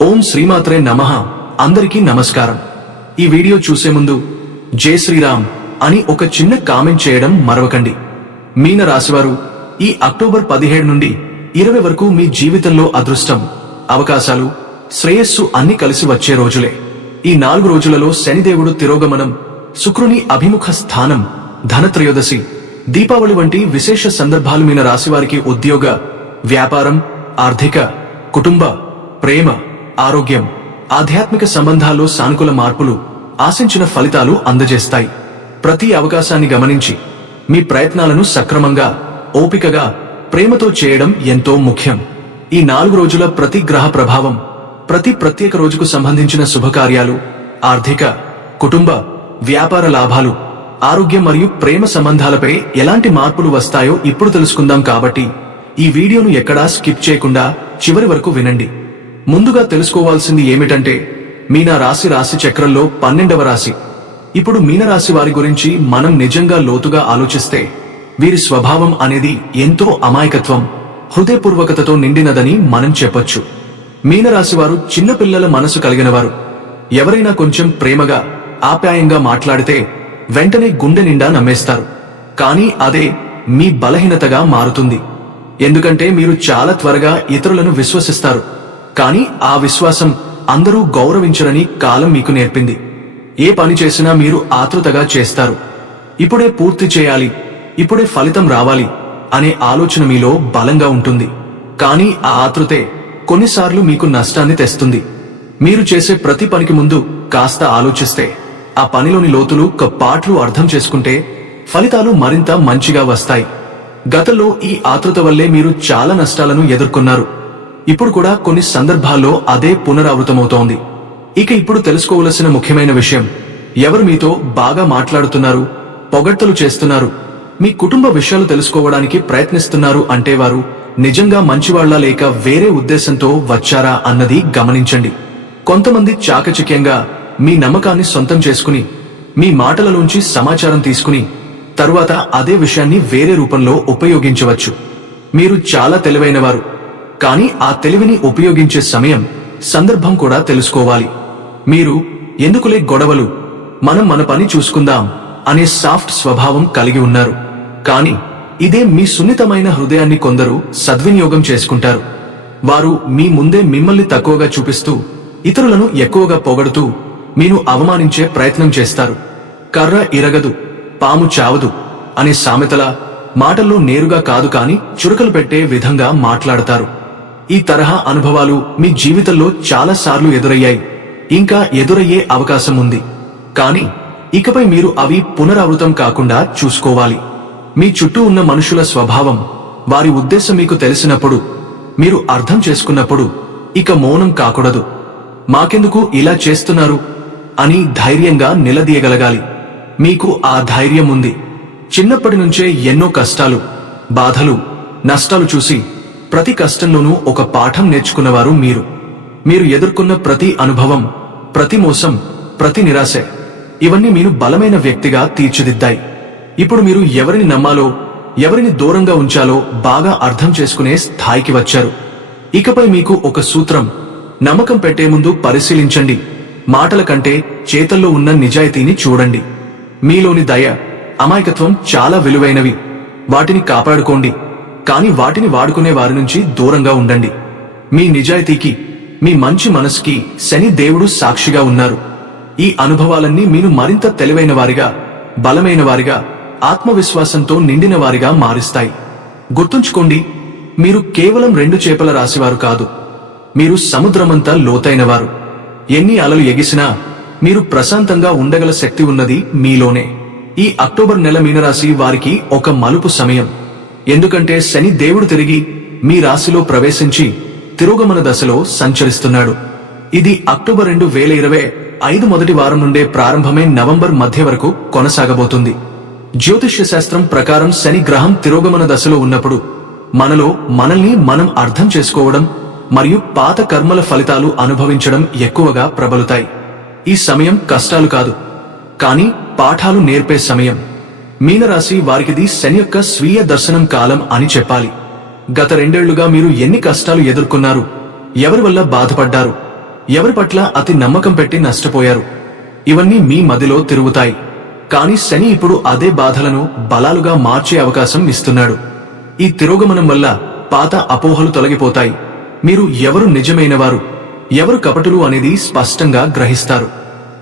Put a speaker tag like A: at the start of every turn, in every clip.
A: ఓం శ్రీమాత్రే నమః. అందరికీ నమస్కారం. ఈ వీడియో చూసే ముందు జై శ్రీరామ్ అని ఒక చిన్న కామెంట్ చేయడం మరవకండి. మీన రాశివారు ఈ అక్టోబర్ పదిహేడు నుండి ఇరవై వరకు మీ జీవితంలో అదృష్టం అవకాశాలు శ్రేయస్సు అన్ని కలిసి వచ్చే రోజులే. ఈ నాలుగు రోజులలో శనిదేవుడు తిరోగమనం శుక్రుని అభిముఖ స్థానం ధనత్రయోదశి దీపావళి వంటి విశేష సందర్భాలు మీన రాశివారికి ఉద్యోగ వ్యాపారం ఆర్థిక కుటుంబ ప్రేమ ఆరోగ్యం ఆధ్యాత్మిక సంబంధాల్లో సానుకూల మార్పులు ఆశించిన ఫలితాలు అందజేస్తాయి. ప్రతి అవకాశాన్ని గమనించి మీ ప్రయత్నాలను సక్రమంగా ఓపికగా ప్రేమతో చేయడం ఎంతో ముఖ్యం. ఈ నాలుగు రోజుల ప్రతి గ్రహ ప్రభావం ప్రతి ప్రత్యేక రోజుకు సంబంధించిన శుభకార్యాలు ఆర్థిక కుటుంబ వ్యాపార లాభాలు ఆరోగ్యం మరియు ప్రేమ సంబంధాలపై ఎలాంటి మార్పులు వస్తాయో ఇప్పుడు తెలుసుకుందాం కాబట్టి ఈ వీడియోను ఎక్కడా స్కిప్ చేయకుండా చివరి వరకు వినండి. ముందుగా తెలుసుకోవాల్సింది ఏమిటంటే మీనా రాశి రాశి చక్రంలో పన్నెండవ రాశి. ఇప్పుడు మీనరాశి వారి గురించి మనం నిజంగా లోతుగా ఆలోచిస్తే వీరి స్వభావం అనేది ఎంతో అమాయకత్వం హృదయపూర్వకతతో నిండినదని మనం చెప్పొచ్చు. మీనరాశి వారు చిన్నపిల్లల మనసు కలిగినవారు. ఎవరైనా కొంచెం ప్రేమగా ఆప్యాయంగా మాట్లాడితే వెంటనే గుండె నిండా నమ్మేస్తారు. కానీ అదే మీ బలహీనతగా మారుతుంది. ఎందుకంటే మీరు చాలా త్వరగా ఇతరులను విశ్వసిస్తారు. కానీ ఆ విశ్వాసం అందరూ గౌరవించరని కాలం మీకు నేర్పింది. ఏ పని చేసినా మీరు ఆతృతగా చేస్తారు. ఇప్పుడే పూర్తి చేయాలి ఇప్పుడే ఫలితం రావాలి అనే ఆలోచన మీలో బలంగా ఉంటుంది. కానీ ఆ ఆతృతే కొన్నిసార్లు మీకు నష్టాన్ని తెస్తుంది. మీరు చేసే ప్రతి పనికి ముందు కాస్త ఆలోచిస్తే ఆ పనిలోని లోతులు పాట్లు అర్థం చేసుకుంటే ఫలితాలు మరింత మంచిగా వస్తాయి. గతంలో ఈ ఆతృత వల్లే మీరు చాలా నష్టాలను ఎదుర్కొన్నారు. ఇప్పుడు కూడా కొన్ని సందర్భాల్లో అదే పునరావృతమవుతోంది. ఇక ఇప్పుడు తెలుసుకోవలసిన ముఖ్యమైన విషయం ఎవరు మీతో బాగా మాట్లాడుతున్నారు పొగడ్తలు చేస్తున్నారు మీ కుటుంబ విషయాలు తెలుసుకోవడానికి ప్రయత్నిస్తున్నారు అంటే వారు నిజంగా మంచివాళ్ళ లేక వేరే ఉద్దేశంతో వచ్చారా అన్నది గమనించండి. కొంతమంది చాకచక్యంగా మీ నమ్మకాన్ని సొంతం చేసుకుని మీ మాటలలోంచి సమాచారం తీసుకుని తరువాత అదే విషయాన్ని వేరే రూపంలో ఉపయోగించవచ్చు. మీరు చాలా తెలివైనవారు. కానీ ఆ తెలివిని ఉపయోగించే సమయం సందర్భం కూడా తెలుసుకోవాలి. మీరు ఎందుకులే గొడవలు మనం మన పని చూసుకుందాం అనే సాఫ్ట్ స్వభావం కలిగి ఉన్నారు. కానీ ఇదే మీ సున్నితమైన హృదయాన్ని కొందరు సద్వినియోగం చేసుకుంటారు. వారు మీ ముందే మిమ్మల్ని తక్కువగా చూపిస్తూ ఇతరులను ఎక్కువగా పొగడుతూ మీను అవమానించే ప్రయత్నం చేస్తారు. కర్ర ఇరగదు పాము చావదు అనే సామెతల మాటల్లో నేరుగా కాదు కాని చురుకలు పెట్టే విధంగా మాట్లాడతారు. ఈ తరహా అనుభవాలు మీ జీవితంలో చాలా సార్లు ఎదురయ్యాయి. ఇంకా ఎదురయ్యే అవకాశం ఉంది. కానీ ఇకపై మీరు అవి పునరావృతం కాకుండా చూసుకోవాలి. మీ చుట్టూ ఉన్న మనుషుల స్వభావం వారి ఉద్దేశం మీకు తెలిసినప్పుడు మీరు అర్థం చేసుకున్నప్పుడు ఇక మౌనం కాకూడదు. మాకెందుకు ఇలా చేస్తున్నారు? అని ధైర్యంగా నిలదీయగలగాలి. మీకు ఆ ధైర్యం ఉంది. చిన్నప్పటి నుంచే ఎన్నో కష్టాలు బాధలు నష్టాలు చూసి ప్రతి కష్టంలోనూ ఒక పాఠం నేర్చుకున్నవారు మీరు. మీరు ఎదుర్కొన్న ప్రతి అనుభవం ప్రతి మోసం ప్రతి నిరాశ ఇవన్నీ మీరు బలమైన వ్యక్తిగా తీర్చిదిద్దాయి. ఇప్పుడు మీరు ఎవరిని నమ్మాలో ఎవరిని దూరంగా ఉంచాలో బాగా అర్థం చేసుకునే స్థాయికి వచ్చారు. ఇకపై మీకు ఒక సూత్రం నమ్మకం పెట్టే ముందు పరిశీలించండి. మాటల కంటే చేతల్లో ఉన్న నిజాయితీని చూడండి. మీలోని దయ అమాయకత్వం చాలా విలువైనవి. వాటిని కాపాడుకోండి. కానీ వాటిని వాడుకునే వారి నుంచి దూరంగా ఉండండి. మీ నిజాయితీకి మీ మంచి మనసుకి శని దేవుడు సాక్షిగా ఉన్నారు. ఈ అనుభవాలన్నీ మీరు మరింత తెలివైన వారిగా బలమైన వారిగా ఆత్మవిశ్వాసంతో నిండిన వారిగా మారుస్తాయి. గుర్తుంచుకోండి మీరు కేవలం రెండు చేపల రాశివారు కాదు. మీరు సముద్రమంతా లోతైనవారు ఎన్ని అలలు ఎగిసినా మీరు ప్రశాంతంగా ఉండగల శక్తి ఉన్నది మీలోనే. ఈ అక్టోబర్ నెల మీనరాశి వారికి ఒక మలుపు సమయం. ఎందుకంటే శని దేవుడు తిరిగి మీ రాశిలో ప్రవేశించి తిరోగమన దశలో సంచరిస్తున్నాడు. ఇది అక్టోబర్ రెండు వేల ఇరవై ఐదు మొదటి వారం నుండే ప్రారంభమై నవంబర్ మధ్య వరకు కొనసాగబోతుంది. జ్యోతిష్య శాస్త్రం ప్రకారం శని గ్రహం తిరోగమన దశలో ఉన్నప్పుడు మనలో మనల్ని మనం అర్థం చేసుకోవడం మరియు పాత కర్మల ఫలితాలు అనుభవించడం ఎక్కువగా ప్రబలుతాయి. ఈ సమయం కష్టాలు కాదు కానీ పాఠాలు నేర్పే సమయం. మీనరాశి వారికిది శని యొక్క స్వీయ దర్శనం కాలం అని చెప్పాలి. గత రెండేళ్ళుగా మీరు ఎన్ని కష్టాలు ఎదుర్కొన్నారు? ఎవరి వల్ల బాధపడ్డారు? ఎవరి పట్ల అతి నమ్మకం పెట్టి నష్టపోయారు? ఇవన్నీ మీ మదిలో తిరుగుతాయి. కాని శని ఇప్పుడు అదే బాధలను బలాలుగా మార్చే అవకాశం ఇస్తున్నాడు. ఈ తిరోగమనం వల్ల పాత అపోహలు తొలగిపోతాయి. మీరు ఎవరు నిజమైనవారు? ఎవరు కపటులు అనేది స్పష్టంగా గ్రహిస్తారు.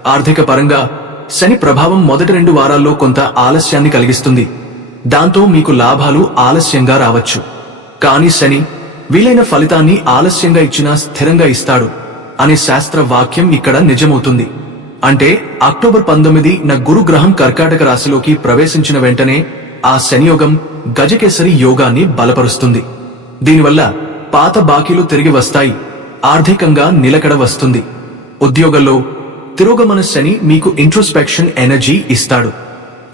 A: ఆర్థిక పరంగా శని ప్రభావం మొదటి రెండు వారాల్లో కొంత ఆలస్యాన్ని కలిగిస్తుంది. దాంతో మీకు లాభాలు ఆలస్యంగా రావచ్చు. కాని శని వీలైన ఫలితాన్ని ఆలస్యంగా ఇచ్చినా స్థిరంగా ఇస్తాడు అనే శాస్త్ర వాక్యం ఇక్కడ నిజమవుతుంది. అంటే అక్టోబర్ పంతొమ్మిది నా గురుగ్రహం కర్కాటక రాశిలోకి ప్రవేశించిన వెంటనే ఆ శనియోగం గజకేసరి యోగాన్ని బలపరుస్తుంది. దీనివల్ల పాత బాకీలు తిరిగి వస్తాయి. ఆర్థికంగా నిలకడ వస్తుంది. ఉద్యోగంలో తిరోగమన శని మీకు ఇంట్రోస్పెక్షన్ ఎనర్జీ ఇస్తాడు.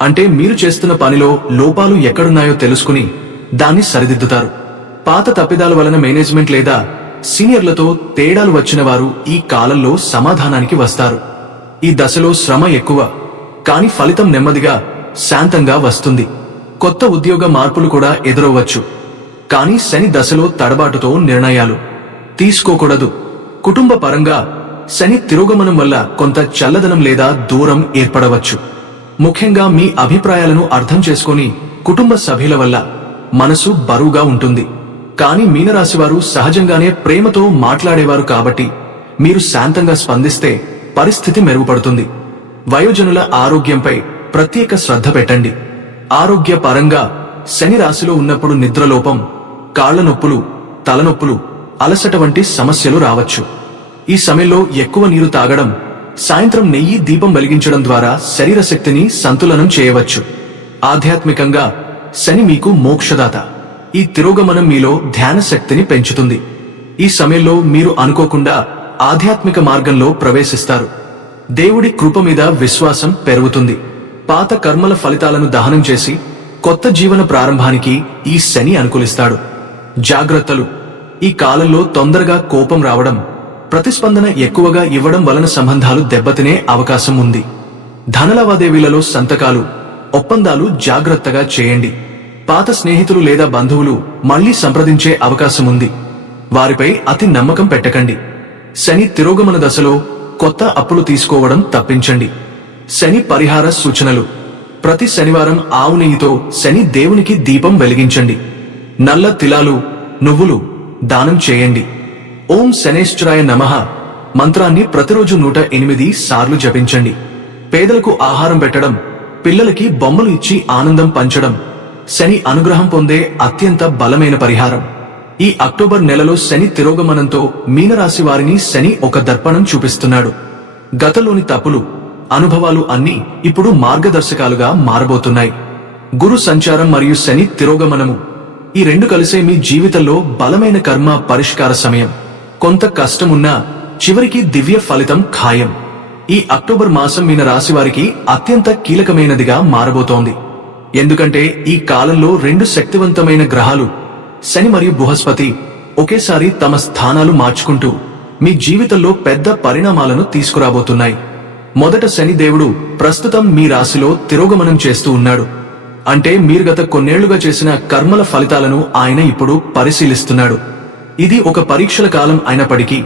A: అంటే మీరు చేస్తున్న పనిలో లోపాలు ఎక్కడున్నాయో తెలుసుకుని దాన్ని సరిదిద్దుతారు. పాత తప్పిదాల వలన మేనేజ్మెంట్ లేదా సీనియర్లతో తేడాలు వచ్చిన వారు ఈ కాలంలో సమాధానానికి వస్తారు. ఈ దశలో శ్రమ ఎక్కువ కాని ఫలితం నెమ్మదిగా శాంతంగా వస్తుంది. కొత్త ఉద్యోగ మార్పులు కూడా ఎదురవ్వచ్చు. కానీ శని దశలో తడబాటుతో నిర్ణయాలు తీసుకోకూడదు. కుటుంబ పరంగా శని తిరోగమనం వల్ల కొంత చల్లదనం లేదా దూరం ఏర్పడవచ్చు. ముఖ్యంగా మీ అభిప్రాయాలను అర్థం చేసుకొని కుటుంబ సభ్యుల వల్ల మనసు బరువుగా ఉంటుంది. కానీ మీనరాశివారు సహజంగానే ప్రేమతో మాట్లాడేవారు కాబట్టి మీరు శాంతంగా స్పందిస్తే పరిస్థితి మెరుగుపడుతుంది. వయోజనుల ఆరోగ్యంపై ప్రత్యేక శ్రద్ధ పెట్టండి. ఆరోగ్య పరంగా శని రాశిలో ఉన్నప్పుడు నిద్రలోపం కాళ్ళ నొప్పులు తలనొప్పులు అలసట వంటి సమస్యలు రావచ్చు. ఈ సమయంలో ఎక్కువ నీరు తాగడం సాయంత్రం నెయ్యి దీపం వెలిగించడం ద్వారా శరీర శక్తిని సంతులనం చేయవచ్చు. ఆధ్యాత్మికంగా శని మీకు మోక్షదాత. ఈ తిరోగమనం మీలో ధ్యాన శక్తిని పెంచుతుంది. ఈ సమయంలో మీరు అనుకోకుండా ఆధ్యాత్మిక మార్గంలో ప్రవేశిస్తారు. దేవుడి కృప మీద విశ్వాసం పెరుగుతుంది. పాత కర్మల ఫలితాలను దహనం చేసి కొత్త జీవన ప్రారంభానికి ఈ శని అనుకూలిస్తాడు. జాగ్రత్తలు. ఈ కాలంలో తొందరగా కోపం రావడం ప్రతిస్పందన ఎక్కువగా ఇవ్వడం వలన సంబంధాలు దెబ్బతినే అవకాశం ఉంది. ధనలావాదేవీలలో సంతకాలు ఒప్పందాలు జాగ్రత్తగా చేయండి. పాత స్నేహితులు లేదా బంధువులు మళ్ళీ సంప్రదించే అవకాశం ఉంది. వారిపై అతి నమ్మకం పెట్టకండి. శని తిరోగమన దశలో కొత్త అప్పులు తీసుకోవడం తప్పించండి. శని పరిహార సూచనలు. ప్రతి శనివారం ఆవు నెయ్యితో శని దేవునికి దీపం వెలిగించండి. నల్ల తిలాలు నువ్వులు దానం చేయండి. ఓం శనేశ్వరాయ నమః. మంత్రాన్ని ప్రతిరోజు నూట ఎనిమిది సార్లు జపించండి. పేదలకు ఆహారం పెట్టడం పిల్లలకి బొమ్మలు ఇచ్చి ఆనందం పంచడం శని అనుగ్రహం పొందే అత్యంత బలమైన పరిహారం. ఈ అక్టోబర్ నెలలో శని తిరోగమనంతో మీనరాశి వారిని శని ఒక దర్పణం చూపిస్తున్నాడు. గతంలోని తప్పులు అనుభవాలు అన్నీ ఇప్పుడు మార్గదర్శకాలుగా మారబోతున్నాయి. గురు సంచారం మరియు శని తిరోగమనము. ఈ రెండు కలిసే మీ జీవితంలో బలమైన కర్మ పరిష్కార సమయం. కొంత కష్టమున్నా చివరికి దివ్య ఫలితం ఖాయం. ఈ అక్టోబర్ మాసం మీన రాశి వారికి అత్యంత కీలకమైనదిగా మారబోతోంది. ఎందుకంటే ఈ కాలంలో రెండు శక్తివంతమైన గ్రహాలు శని మరియు బృహస్పతి ఒకేసారి తమ స్థానాలు మార్చుకుంటూ మీ జీవితంలో పెద్ద పరిణామాలను తీసుకురాబోతున్నాయి. మొదట శని దేవుడు ప్రస్తుతం మీ రాశిలో తిరోగమనం చేస్తూ ఉన్నాడు. అంటే మీరు గత కొన్నేళ్ళుగా చేసిన కర్మల ఫలితాలను ఆయన ఇప్పుడు పరిశీలిస్తున్నాడు. ఇది ఒక పరీక్షల కాలం అయినప్పటికీ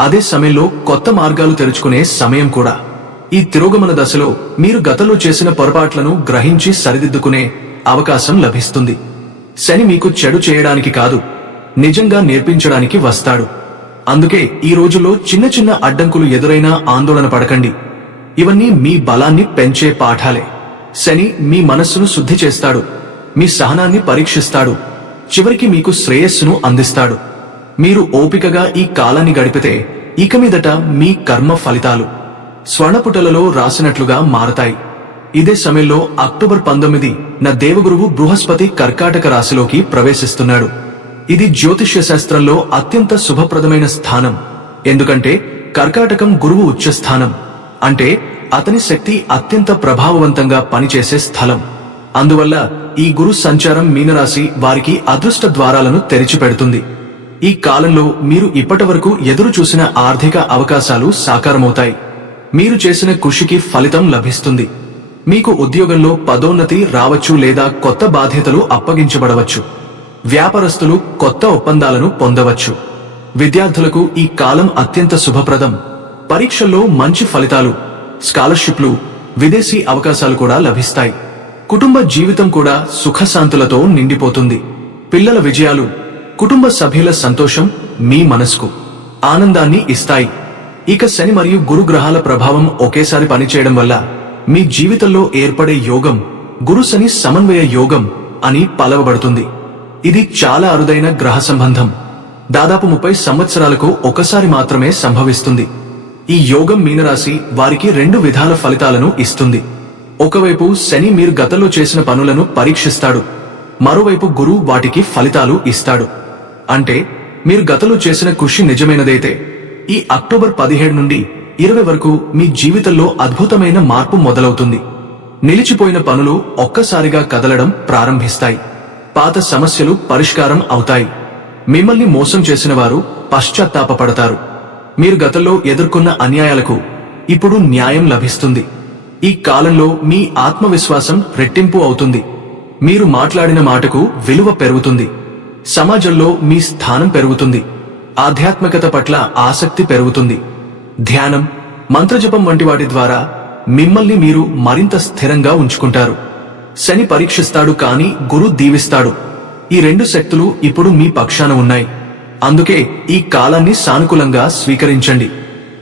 A: అదే సమయంలో కొత్త మార్గాలు తెరుచుకునే సమయం కూడా. ఈ తిరోగమన దశలో మీరు గతంలో చేసిన పొరపాట్లను గ్రహించి సరిదిద్దుకునే అవకాశం లభిస్తుంది. శని మీకు చెడు చేయడానికి కాదు నిజంగా నేర్పించడానికి వస్తాడు. అందుకే ఈ రోజుల్లో చిన్న చిన్న అడ్డంకులు ఎదురైనా ఆందోళన పడకండి. ఇవన్నీ మీ బలాన్ని పెంచే పాఠాలే. శని మీ మనస్సును శుద్ధి చేస్తాడు మీ సహనాన్ని పరీక్షిస్తాడు చివరికి మీకు శ్రేయస్సును అందిస్తాడు. మీరు ఓపికగా ఈ కాలాన్ని గడిపితే ఇక మీదట మీ కర్మ ఫలితాలు స్వర్ణపుటలలో రాసినట్లుగా మారతాయి. ఇదే సమయంలో అక్టోబర్ పంతొమ్మిది నా దేవగురువు బృహస్పతి కర్కాటక రాశిలోకి ప్రవేశిస్తున్నాడు. ఇది జ్యోతిష్య శాస్త్రంలో అత్యంత శుభప్రదమైన స్థానం. ఎందుకంటే కర్కాటకం గురువు ఉచ్చస్థానం. అంటే అతని శక్తి అత్యంత ప్రభావవంతంగా పనిచేసే స్థలం. అందువల్ల ఈ గురు సంచారం మీనరాశి వారికి అదృష్ట ద్వారాలను తెరిచిపెడుతుంది. ఈ కాలంలో మీరు ఇప్పటివరకు ఎదురు చూసిన ఆర్థిక అవకాశాలు సాకారమవుతాయి. మీరు చేసిన కృషికి ఫలితం లభిస్తుంది. మీకు ఉద్యోగంలో పదోన్నతి రావచ్చు లేదా కొత్త బాధ్యతలు అప్పగించబడవచ్చు. వ్యాపారస్తులు కొత్త ఒప్పందాలను పొందవచ్చు. విద్యార్థులకు ఈ కాలం అత్యంత శుభప్రదం. పరీక్షల్లో మంచి ఫలితాలు స్కాలర్షిప్లు విదేశీ అవకాశాలు కూడా లభిస్తాయి. కుటుంబ జీవితం కూడా సుఖశాంతులతో నిండిపోతుంది. పిల్లల విజయాలు కుటుంబ సభ్యుల సంతోషం మీ మనసుకు ఆనందాన్ని ఇస్తాయి. ఇక శని మరియు గురు గ్రహాల ప్రభావం ఒకేసారి పనిచేయడం వల్ల మీ జీవితంలో ఏర్పడే యోగం గురు శని సమన్వయ యోగం అని పలవబడుతుంది. ఇది చాలా అరుదైన గ్రహ సంబంధం. దాదాపు ముప్పై సంవత్సరాలకు ఒకసారి మాత్రమే సంభవిస్తుంది. ఈ యోగం మీనరాశి వారికి రెండు విధాల ఫలితాలను ఇస్తుంది. ఒకవైపు శని మీరు గతంలో చేసిన పనులను పరీక్షిస్తాడు. మరోవైపు గురువు వాటికి ఫలితాలు ఇస్తాడు. అంటే మీరు గతలో చేసిన కృషి నిజమైనదైతే ఈ అక్టోబర్ పదిహేడు నుండి ఇరవై వరకు మీ జీవితంలో అద్భుతమైన మార్పు మొదలవుతుంది. నిలిచిపోయిన పనులు ఒక్కసారిగా కదలడం ప్రారంభిస్తాయి. పాత సమస్యలు పరిష్కారం అవుతాయి. మిమ్మల్ని మోసం చేసిన వారు పశ్చాత్తాపపడతారు. మీరు గతంలో ఎదుర్కొన్న అన్యాయాలకు ఇప్పుడు న్యాయం లభిస్తుంది. ఈ కాలంలో మీ ఆత్మవిశ్వాసం రెట్టింపు అవుతుంది. మీరు మాట్లాడిన మాటకు విలువ పెరుగుతుంది. సమాజంలో మీ స్థానం పెరుగుతుంది. ఆధ్యాత్మికత పట్ల ఆసక్తి పెరుగుతుంది. ధ్యానం మంత్రజపం వంటి వాటి ద్వారా మిమ్మల్ని మీరు మరింత స్థిరంగా ఉంచుకుంటారు. శని పరీక్షిస్తాడు కాని గురు దీవిస్తాడు. ఈ రెండు శక్తులు ఇప్పుడు మీ పక్షాన ఉన్నాయి. అందుకే ఈ కాలాన్ని సానుకూలంగా స్వీకరించండి.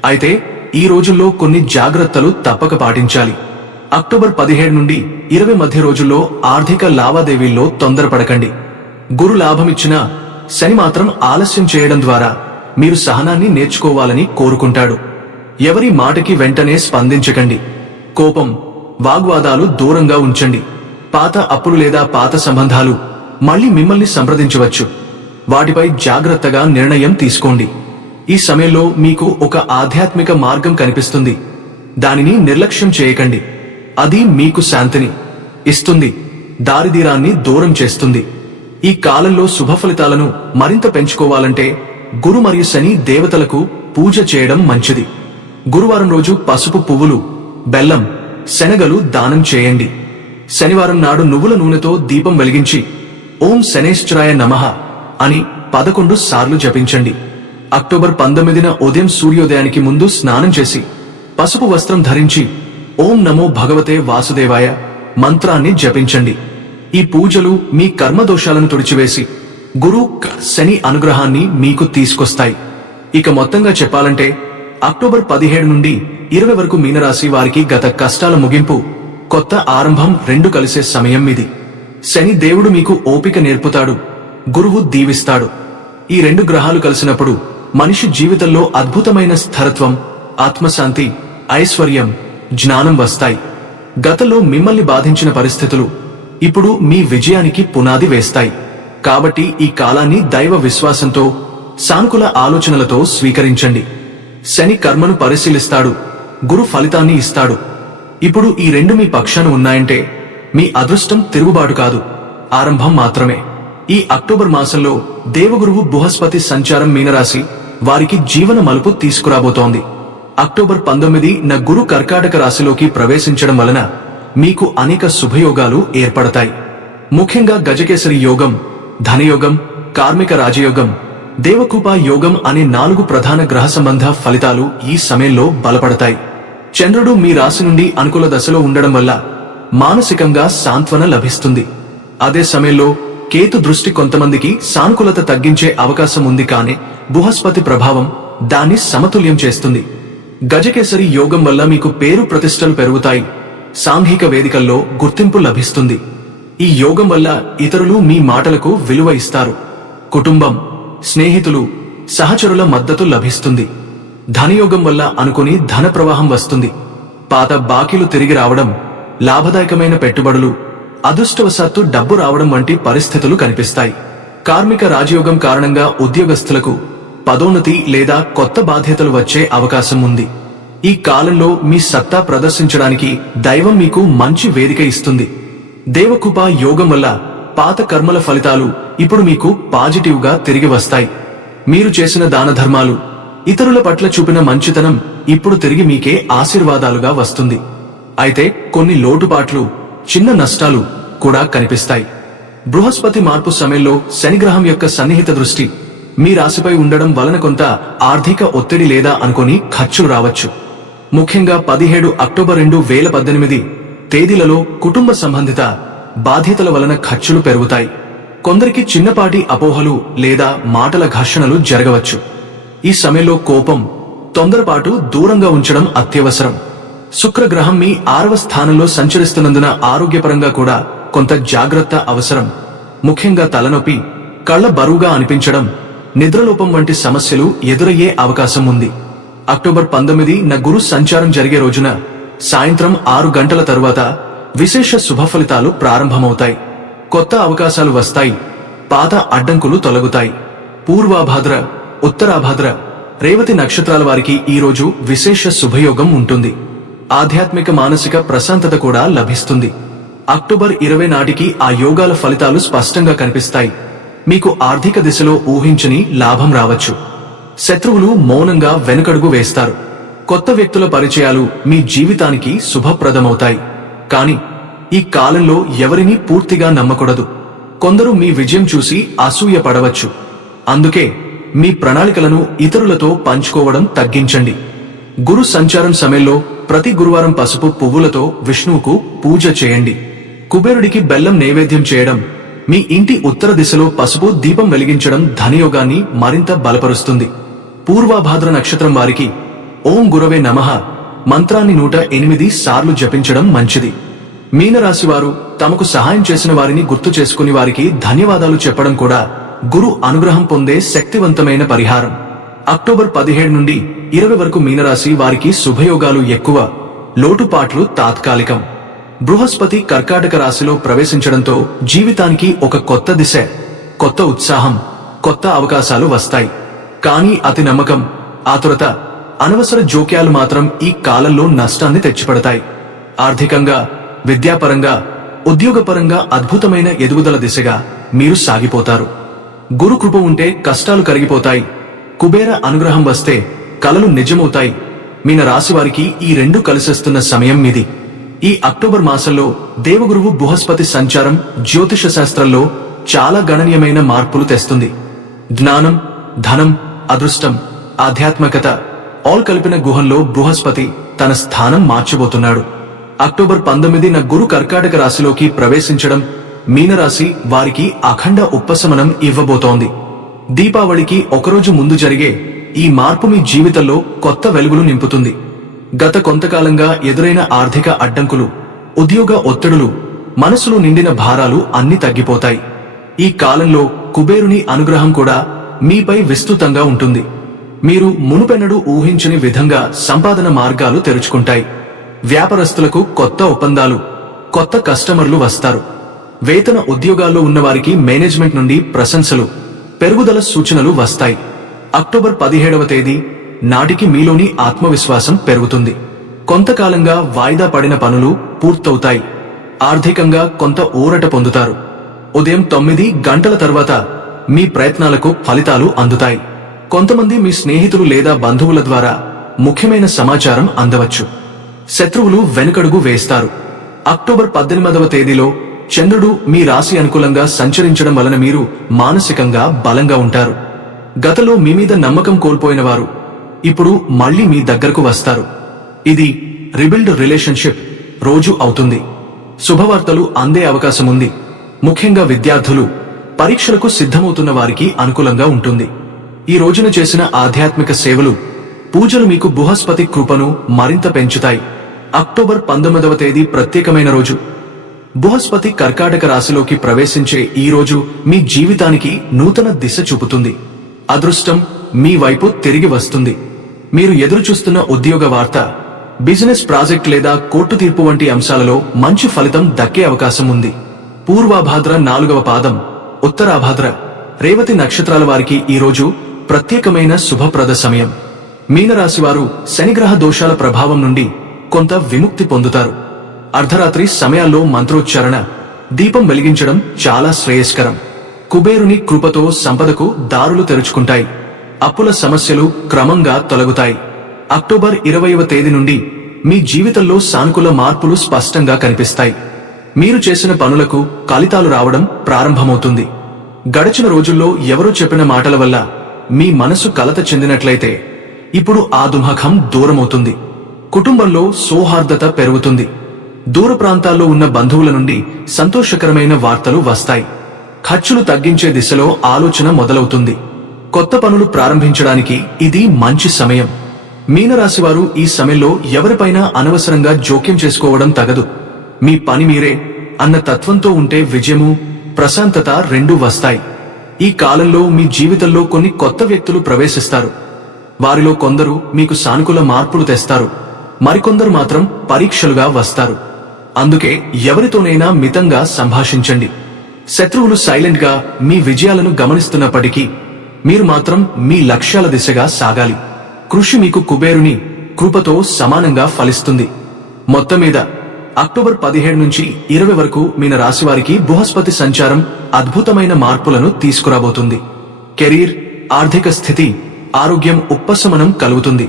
A: అయితే ఈ రోజుల్లో కొన్ని జాగ్రత్తలు తప్పక పాటించాలి. అక్టోబర్ పదిహేడు నుండి ఇరవై మధ్య రోజుల్లో ఆర్థిక లావాదేవీల్లో తొందరపడకండి. గురు లాభమిచ్చినా శని మాత్రం ఆలస్యం చేయడం ద్వారా మీరు సహనాన్ని నేర్చుకోవాలని కోరుకుంటాడు. ఎవరి మాటకి వెంటనే స్పందించకండి. కోపం వాగ్వాదాలు దూరంగా ఉంచండి. పాత అప్పులు లేదా పాత సంబంధాలు మళ్ళీ మిమ్మల్ని సంప్రదించవచ్చు. వాటిపై జాగ్రత్తగా నిర్ణయం తీసుకోండి. ఈ సమయంలో మీకు ఒక ఆధ్యాత్మిక మార్గం కనిపిస్తుంది. దానిని నిర్లక్ష్యం చేయకండి. అది మీకు శాంతిని ఇస్తుంది. దారిదీరాన్ని దూరం చేస్తుంది. ఈ కాలంలో శుభ ఫలితాలను మరింత పెంచుకోవాలంటే గురు మరియు శని దేవతలకు పూజ చేయడం మంచిది. గురువారం రోజు పసుపు పువ్వులు బెల్లం శనగలు దానం చేయండి. శనివారం నాడు నువ్వుల నూనెతో దీపం వెలిగించి ఓం శనేశ్వరాయ నమః అని పదకొండు సార్లు జపించండి. అక్టోబర్ పంతొమ్మిదిన ఉదయం సూర్యోదయానికి ముందు స్నానం చేసి పసుపు వస్త్రం ధరించి ఓం నమో భగవతే వాసుదేవాయ మంత్రాన్ని జపించండి. ఈ పూజలు మీ కర్మదోషాలను తుడిచివేసి గురు శని అనుగ్రహాన్ని మీకు తీసుకొస్తాయి. ఇక మొత్తంగా చెప్పాలంటే అక్టోబర్ పదిహేడు నుండి ఇరవై వరకు మీనరాశి వారికి గత కష్టాల ముగింపు కొత్త ఆరంభం రెండు కలిసే సమయం ఇది. శని దేవుడు మీకు ఓపిక నేర్పుతాడు గురువు దీవిస్తాడు. ఈ రెండు గ్రహాలు కలిసినప్పుడు మనిషి జీవితంలో అద్భుతమైన స్థిరత్వం ఆత్మశాంతి ఐశ్వర్యం జ్ఞానం వస్తాయి. గతంలో మిమ్మల్ని బాధించిన పరిస్థితులు ఇప్పుడు మీ విజయానికి పునాది వేస్తాయి. కాబట్టి ఈ కాలాన్ని దైవ విశ్వాసంతో సానుకూల ఆలోచనలతో స్వీకరించండి. శని కర్మను పరిశీలిస్తాడు గురు ఫలితాన్ని ఇస్తాడు. ఇప్పుడు ఈ రెండు మీ పక్షాన ఉన్నాయంటే మీ అదృష్టం తిరుగుబాటు కాదు ఆరంభం మాత్రమే. ఈ అక్టోబర్ మాసంలో దేవగురువు బృహస్పతి సంచారం మీనరాశి వారికి జీవన మలుపు తీసుకురాబోతోంది. అక్టోబర్ పంతొమ్మిది నా గురు కర్కాటక రాశిలోకి ప్రవేశించడం వలన మీకు అనేక శుభయోగాలు ఏర్పడతాయి. ముఖ్యంగా గజకేసరి యోగం ధనయోగం కార్మిక రాజయోగం దేవకూప యోగం అనే నాలుగు ప్రధాన గ్రహ సంబంధ ఫలితాలు ఈ సమయంలో బలపడతాయి. చంద్రుడు మీ రాశి నుండి అనుకూల దశలో ఉండడం వల్ల మానసికంగా సాంత్వన లభిస్తుంది. అదే సమయంలో కేతు దృష్టి కొంతమందికి సానుకూలత తగ్గించే అవకాశం ఉంది కానీ బృహస్పతి ప్రభావం దాన్ని సమతుల్యం చేస్తుంది. గజకేసరి యోగం వల్ల మీకు పేరు ప్రతిష్టలు పెరుగుతాయి. సాంఘిక వేదికల్లో గుర్తింపు లభిస్తుంది. ఈ యోగం వల్ల ఇతరులు మీ మాటలకు విలువ ఇస్తారు. కుటుంబం స్నేహితులు సహచరుల మద్దతు లభిస్తుంది. ధనయోగం వల్ల అనుకుని ధన ప్రవాహం వస్తుంది. పాత బాకీలు తిరిగి రావడం లాభదాయకమైన పెట్టుబడులు అదృష్టవశాత్తు డబ్బు రావడం వంటి పరిస్థితులు కనిపిస్తాయి. కార్మిక రాజయోగం కారణంగా ఉద్యోగస్తులకు పదోన్నతి లేదా కొత్త బాధ్యతలు వచ్చే అవకాశం ఉంది. ఈ కాలంలో మీ సత్తా ప్రదర్శించడానికి దైవం మీకు మంచి వేదిక ఇస్తుంది. దేవకృప యోగం వల్ల పాత కర్మల ఫలితాలు ఇప్పుడు మీకు పాజిటివ్గా తిరిగి వస్తాయి. మీరు చేసిన దాన ధర్మాలు ఇతరుల పట్ల చూపిన మంచితనం ఇప్పుడు తిరిగి మీకే ఆశీర్వాదాలుగా వస్తుంది. అయితే కొన్ని లోటుపాట్లు చిన్న నష్టాలు కూడా కనిపిస్తాయి. బృహస్పతి మార్పు సమయంలో శనిగ్రహం యొక్క సన్నిహిత దృష్టి మీ రాశిపై ఉండడం వలన కొంత ఆర్థిక ఒత్తిడి లేదా అనుకుని ఖర్చులు రావచ్చు. ముఖ్యంగా పదిహేడు అక్టోబర్ రెండు వేల పద్దెనిమిది తేదీలలో కుటుంబ సంబంధిత బాధ్యతల వలన ఖర్చులు పెరుగుతాయి. కొందరికి చిన్నపాటి అపోహలు లేదా మాటల ఘర్షణలు జరగవచ్చు. ఈ సమయంలో కోపం తొందరపాటు దూరంగా ఉంచడం అత్యవసరం. శుక్రగ్రహం మీ ఆరవ స్థానంలో సంచరిస్తున్నందున ఆరోగ్యపరంగా కూడా కొంత జాగ్రత్త అవసరం. ముఖ్యంగా తలనొప్పి కళ్ళ బరువుగా అనిపించడం నిద్రలోపం వంటి సమస్యలు ఎదురయ్యే అవకాశం ఉంది. అక్టోబర్ పంతొమ్మిది నా గురు సంచారం జరిగే రోజున సాయంత్రం ఆరు గంటల తరువాత విశేష శుభ ఫలితాలు ప్రారంభమవుతాయి. కొత్త అవకాశాలు వస్తాయి. పాత అడ్డంకులు తొలగుతాయి. పూర్వాభాద్ర ఉత్తరాభాద్ర రేవతి నక్షత్రాల వారికి ఈ రోజు విశేష శుభయోగం ఉంటుంది. ఆధ్యాత్మిక మానసిక ప్రశాంతత కూడా లభిస్తుంది. అక్టోబర్ ఇరవై నాటికి ఆ యోగాల ఫలితాలు స్పష్టంగా కనిపిస్తాయి. మీకు ఆర్థిక దిశలో ఊహించని లాభం రావచ్చు. శత్రువులు మౌనంగా వెనుకడుగు వేస్తారు. కొత్త వ్యక్తుల పరిచయాలు మీ జీవితానికి శుభప్రదమవుతాయి. కాని ఈ కాలంలో ఎవరినీ పూర్తిగా నమ్మకూడదు. కొందరు మీ విజయం చూసి అసూయ పడవచ్చు. అందుకే మీ ప్రణాళికలను ఇతరులతో పంచుకోవడం తగ్గించండి. గురు సంచారం సమయంలో ప్రతి గురువారం పసుపు పువ్వులతో విష్ణువుకు పూజ చేయండి. కుబేరుడికి బెల్లం నైవేద్యం చేయడం మీ ఇంటి ఉత్తర దిశలో పసుపు దీపం వెలిగించడం ధనయోగాన్ని మరింత బలపరుస్తుంది. పూర్వాభాద్ర నక్షత్రం వారికి ఓం గురవే నమః. మంత్రాన్ని నూట ఎనిమిది సార్లు జపించడం మంచిది. మీనరాశి వారు తమకు సహాయం చేసిన వారిని గుర్తు చేసుకుని వారికి ధన్యవాదాలు చెప్పడం కూడా గురు అనుగ్రహం పొందే శక్తివంతమైన పరిహారం. అక్టోబర్ పదిహేడు నుండి ఇరవై వరకు మీనరాశి వారికి శుభయోగాలు ఎక్కువ లోటుపాట్లు తాత్కాలికం. బృహస్పతి కర్కాటక రాశిలో ప్రవేశించడంతో జీవితానికి ఒక కొత్త దిశ కొత్త ఉత్సాహం కొత్త అవకాశాలు వస్తాయి. కానీ అతి నమ్మకం ఆతురత అనవసర జోక్యాలు మాత్రం ఈ కాలంలో నష్టాన్ని తెచ్చిపెడతాయి. ఆర్థికంగా విద్యాపరంగా ఉద్యోగపరంగా అద్భుతమైన ఎదుగుదల దిశగా మీరు సాగిపోతారు. గురు కృప ఉంటే కష్టాలు కరిగిపోతాయి. కుబేర అనుగ్రహం వస్తే కలలు నిజమవుతాయి. మీన రాశి వారికి ఈ రెండు కలిసిస్తున్న సమయం మీది ఈ అక్టోబర్ మాసంలో దేవగురువు బృహస్పతి సంచారం జ్యోతిష శాస్త్రంలో చాలా గణనీయమైన మార్పులు తెస్తుంది. జ్ఞానం ధనం అదృష్టం ఆధ్యాత్మికత ఆల్ కలిపిన గుహల్లో బృహస్పతి తన స్థానం మార్చబోతున్నాడు. అక్టోబర్ పంతొమ్మిదిన గురు కర్కాటక రాశిలోకి ప్రవేశించడం మీనరాశి వారికి అఖండ ఉపశమనం ఇవ్వబోతోంది. దీపావళికి ఒకరోజు ముందు జరిగే ఈ మార్పు మీ జీవితంలో కొత్త వెలుగులు నింపుతుంది. గత కొంతకాలంగా ఎదురైన ఆర్థిక అడ్డంకులు ఉద్యోగ ఒత్తిడులు మనసులో నిండిన భారాలు అన్ని తగ్గిపోతాయి. ఈ కాలంలో కుబేరుని అనుగ్రహం కూడా మీపై విస్తృతంగా ఉంటుంది. మీరు మునుపెన్నడూ ఊహించని విధంగా సంపాదన మార్గాలు తెరుచుకుంటాయి. వ్యాపారస్తులకు కొత్త ఒప్పందాలు కొత్త కస్టమర్లు వస్తారు. వేతన ఉద్యోగాల్లో ఉన్నవారికి మేనేజ్మెంట్ నుండి ప్రశంసలు పెరుగుదల సూచనలు వస్తాయి. అక్టోబర్ పదిహేడవ తేదీ నాటికి మీలోని ఆత్మవిశ్వాసం పెరుగుతుంది. కొంతకాలంగా వాయిదా పడిన పనులు పూర్తవుతాయి. ఆర్థికంగా కొంత ఊరట పొందుతారు. ఉదయం తొమ్మిది గంటల తర్వాత మీ ప్రయత్నాలకు ఫలితాలు అందుతాయి. కొంతమంది మీ స్నేహితులు లేదా బంధువుల ద్వారా ముఖ్యమైన సమాచారం అందవచ్చు. శత్రువులు వెనుకడుగు వేస్తారు. అక్టోబర్ పద్దెనిమిదవ తేదీలో చంద్రుడు మీ రాశి అనుకూలంగా సంచరించడం వలన మీరు మానసికంగా బలంగా ఉంటారు. గతలో మీ మీద నమ్మకం కోల్పోయిన వారు ఇప్పుడు మళ్ళీ మీ దగ్గరకు వస్తారు. ఇది రిబిల్డ్ రిలేషన్షిప్ రోజు అవుతుంది. శుభవార్తలు అందే అవకాశం ఉంది ముఖ్యంగా విద్యార్థులు పరీక్షలకు సిద్ధమవుతున్న వారికి అనుకూలంగా ఉంటుంది. ఈ రోజున చేసిన ఆధ్యాత్మిక సేవలు పూజలు మీకు బృహస్పతి కృపను మరింత పెంచుతాయి. అక్టోబర్ పంతొమ్మిదవ తేదీ ప్రత్యేకమైన రోజు. బృహస్పతి కర్కాటక రాశిలోకి ప్రవేశించే ఈ రోజు మీ జీవితానికి నూతన దిశ చూపుతుంది. అదృష్టం మీ వైపు తిరిగి వస్తుంది. మీరు ఎదురుచూస్తున్న ఉద్యోగ వార్త బిజినెస్ ప్రాజెక్ట్ లేదా కోర్టు తీర్పు వంటి అంశాలలో మంచి ఫలితం దక్కే అవకాశం ఉంది. పూర్వాభాద్ర నాలుగవ పాదం. ఉత్తరాభాద్ర రేవతి నక్షత్రాల వారికి ఈ రోజు ప్రత్యేకమైన శుభప్రద సమయం. మీనరాశివారు శనిగ్రహ దోషాల ప్రభావం నుండి కొంత విముక్తి పొందుతారు. అర్ధరాత్రి సమయాల్లో మంత్రోచ్చారణ దీపం వెలిగించడం చాలా శ్రేయస్కరం. కుబేరుని కృపతో సంపదకు దారులు తెరుచుకుంటాయి. అప్పుల సమస్యలు క్రమంగా తొలగుతాయి. అక్టోబర్ ఇరవైవ తేదీ నుండి మీ జీవితంలో సానుకూల మార్పులు స్పష్టంగా కనిపిస్తాయి. మీరు చేసిన పనులకు ఫలితాలు రావడం ప్రారంభమవుతుంది. గడిచిన రోజుల్లో ఎవరో చెప్పిన మాటల వల్ల మీ మనసు కలత చెందినట్లయితే ఇప్పుడు ఆ దుమఖం దూరమవుతుంది. కుటుంబంలో సౌహార్దత పెరుగుతుంది. దూర ప్రాంతాల్లో ఉన్న బంధువుల నుండి సంతోషకరమైన వార్తలు వస్తాయి. ఖర్చులు తగ్గించే దిశలో ఆలోచన మొదలవుతుంది. కొత్త పనులు ప్రారంభించడానికి ఇది మంచి సమయం. మీనరాశివారు ఈ సమయంలో ఎవరిపైనా అనవసరంగా జోక్యం చేసుకోవడం తగదు. మీ పని మీరే అన్న తత్వంతో ఉంటే విజయము ప్రశాంతత రెండూ వస్తాయి. ఈ కాలంలో మీ జీవితంలో కొన్ని కొత్త వ్యక్తులు ప్రవేశిస్తారు. వారిలో కొందరు మీకు సానుకూల మార్పులు తెస్తారు. మరికొందరు మాత్రం పరీక్షలుగా వస్తారు. అందుకే ఎవరితోనైనా మితంగా సంభాషించండి. శత్రువులు సైలెంట్గా మీ విజయాలను గమనిస్తున్నప్పటికీ మీరు మాత్రం మీ లక్ష్యాల దిశగా సాగాలి. కృషి మీకు కుబేరుని కృపతో సమానంగా ఫలిస్తుంది. మొత్తం మీద అక్టోబర్ పదిహేడు నుంచి ఇరవై వరకు మీన రాశి వారికి బృహస్పతి సంచారం అద్భుతమైన మార్పులను తీసుకురాబోతుంది. కెరీర్ ఆర్థిక స్థితి ఆరోగ్యం ఉపశమనం కలుగుతుంది.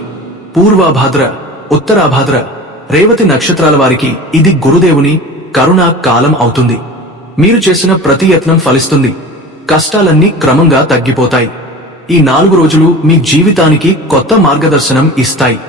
A: పూర్వాభాద్ర ఉత్తరాభాద్ర రేవతి నక్షత్రాల వారికి ఇది గురుదేవుని కరుణా కాలం అవుతుంది. మీరు చేసిన ప్రతి యత్నం ఫలిస్తుంది. కష్టాలన్నీ క్రమంగా తగ్గిపోతాయి. ఈ నాలుగు రోజులు మీ జీవితానికి కొత్త మార్గదర్శనం ఇస్తాయి.